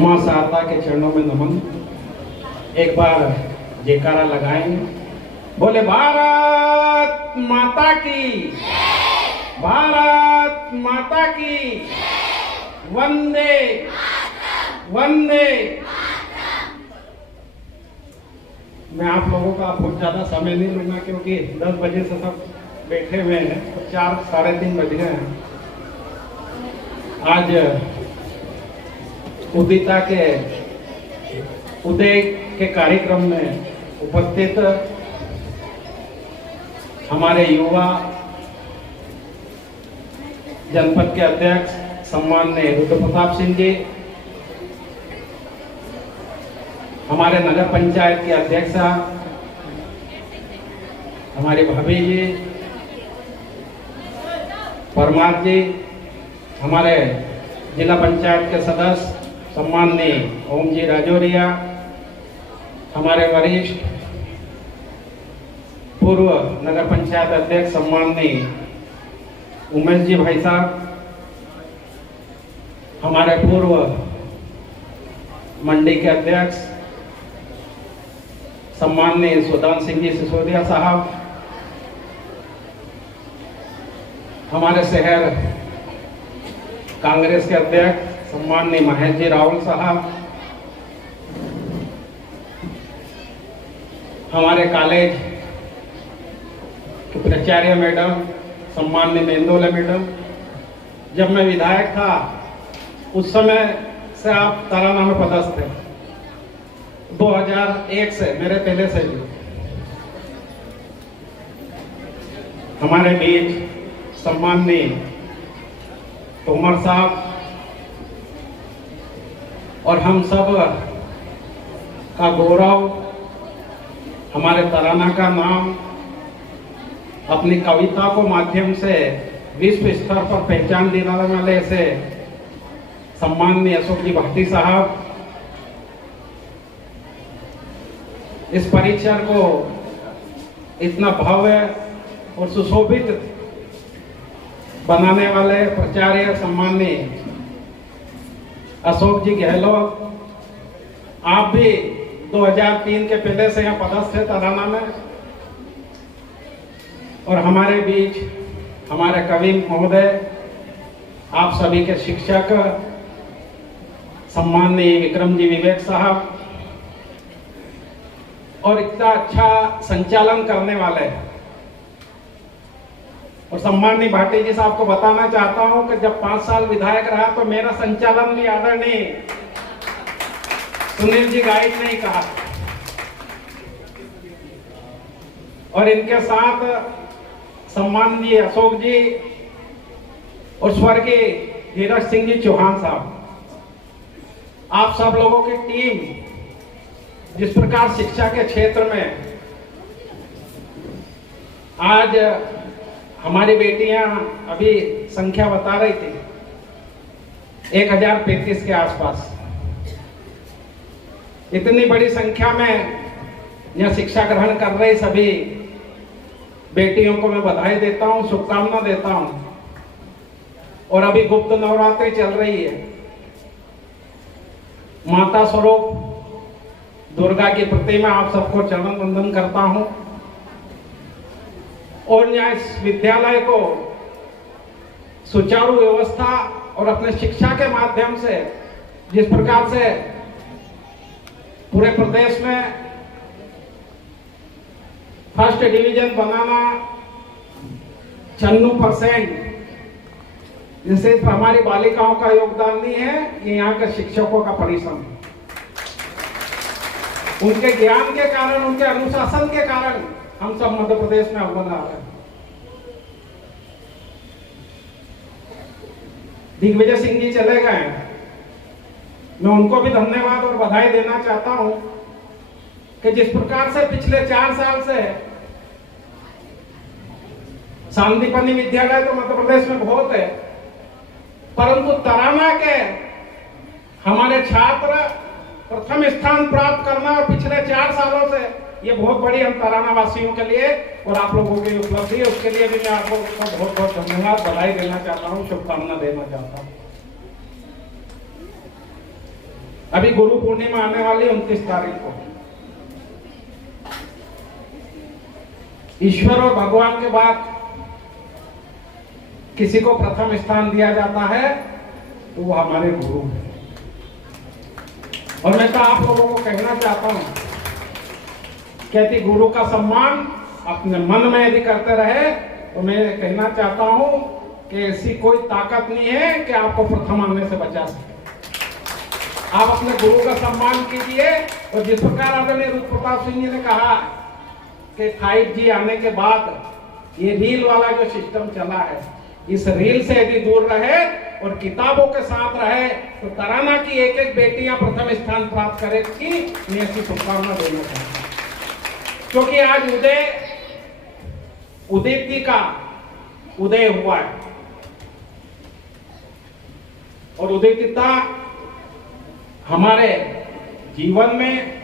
माँ शारदा के चरणों में नमन। एक बार जयकारा लगाएं, बोले भारत माता की, भारत माता की, वंदे वंदे। मैं आप लोगों का बहुत ज़्यादा समय नहीं लूँगा क्योंकि 10 बजे से सब बैठे हुए हैं, तो 4 साढ़े 3 बज गए हैं। आज उदिता के उदय के कार्यक्रम में उपस्थित हमारे युवा जनपद के अध्यक्ष सम्माननीय रुद्र प्रताप सिंह जी, हमारे नगर पंचायत के अध्यक्षा हमारी भाभी जी परमार जी, हमारे जिला पंचायत के सदस्य सम्माननीय ओम जी राजौरिया, हमारे वरिष्ठ पूर्व नगर पंचायत अध्यक्ष सम्माननीय उमेश जी भाई साहब, हमारे पूर्व मंडी के अध्यक्ष सम्माननीय सुदान सिंह जी सिसोदिया साहब, हमारे शहर कांग्रेस के अध्यक्ष सम्माननीय महेश जी राहुल साहब, हमारे कॉलेज की प्राचार्य मैडम सम्माननीय मेंदोले मैडम। जब मैं विधायक था उस समय से आप तराना में पदस्थ थे, 2001 से, मेरे पहले से भी। हमारे बीच सम्माननीय तोमर साहब और हम सब का गौरव, हमारे तराना का नाम अपनी कविता को माध्यम से विश्व स्तर पर पहचान दिलाने वाले से सम्माननीय अशोक जी भट्टी साहब, इस परिसर को इतना भव्य और सुशोभित बनाने वाले प्राचार्य सम्माननीय अशोक जी गहलोत, आप भी 2003 के पहले से यहाँ पदस्थ थे तराना में। और हमारे बीच हमारे कवि महोदय, आप सभी के शिक्षक सम्माननीय विक्रम जी विवेक साहब, और इतना अच्छा संचालन करने वाले और सम्माननीय भाटी जी साहब को बताना चाहता हूं कि जब 5 साल विधायक रहा तो मेरा संचालन भी आदरणीय सुनील जी गाइड ने कहा। और इनके साथ सम्माननीय अशोक जी और स्वर्गीय धीरज सिंह जी चौहान साहब, आप सब लोगों की टीम जिस प्रकार शिक्षा के क्षेत्र में आज हमारी बेटियां अभी संख्या बता रही थी 1035 के आसपास, इतनी बड़ी संख्या में यह शिक्षा ग्रहण कर रही सभी बेटियों को मैं बधाई देता हूं, शुभकामना देता हूं। और अभी गुप्त नवरात्रि चल रही है। माता स्वरूप दुर्गा की प्रतिमा आप सबको चरण वंदन करता हूं। और यहाँ इस विद्यालय को सुचारू व्यवस्था और अपने शिक्षा के माध्यम से जिस प्रकार से पूरे प्रदेश में फर्स्ट डिवीजन बनाना 96%, जिससे हमारी बालिकाओं का योगदान नहीं है, ये यहाँ के शिक्षकों का परिश्रम है। उनके ज्ञान के कारण, उनके अनुशासन के कारण हम सब मध्य प्रदेश में अव्वल आ रहे हैं। दिग्विजय सिंह जी चले गए, मैं उनको भी धन्यवाद और बधाई देना चाहता हूं कि जिस प्रकार से पिछले 4 साल से शांतिपनी विद्यालय तो मध्य प्रदेश में बहुत है, परंतु तराना के हमारे छात्र प्रथम स्थान प्राप्त करना और पिछले 4 सालों से ये बहुत बड़ी हम तराना वासियों के लिए और आप लोगों की उपलब्धि है, उसके लिए भी मैं आपको बहुत बहुत धन्यवाद, बधाई देना चाहता हूँ, शुभकामना देना चाहता हूँ। अभी गुरु पूर्णिमा आने वाली 29 तारीख को। ईश्वर और भगवान के बाद किसी को प्रथम स्थान दिया जाता है तो वो हमारे गुरु हैं। और मैं तो आप लोगों को कहना चाहता हूं, कहती गुरु का सम्मान अपने मन में यदि करते रहे तो मैं कहना चाहता हूं कि ऐसी कोई ताकत नहीं है कि आपको प्रथम आने से बचा सके। आप अपने गुरु का सम्मान कीजिए। और जिस प्रकार आदरणीय रूप प्रताप सिंह जी ने कहा कि 5G आने के बाद ये रील वाला जो सिस्टम चला है, इस रील से यदि दूर रहे और किताबों के साथ रहे तो तराना की एक एक बेटियां प्रथम स्थान प्राप्त करेगी। मैं ऐसी शुभकामना देना चाहता हूं, क्योंकि आज उदित जी का उदय हुआ है और उदितता हमारे जीवन में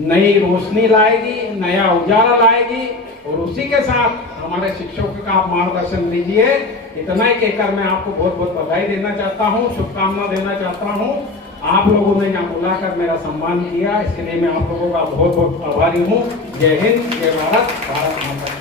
नई रोशनी लाएगी, नया उजाला लाएगी। और उसी के साथ हमारे शिक्षकों का आप मार्गदर्शन लीजिए। इतना ही कहकर मैं आपको बहुत बहुत बधाई देना चाहता हूँ, शुभकामना देना चाहता हूँ। आप लोगों ने यहाँ बुलाकर मेरा सम्मान किया, इसके लिए मैं आप लोगों का बहुत बहुत आभारी हूँ। जय हिंद, जय भारत, भारत माता।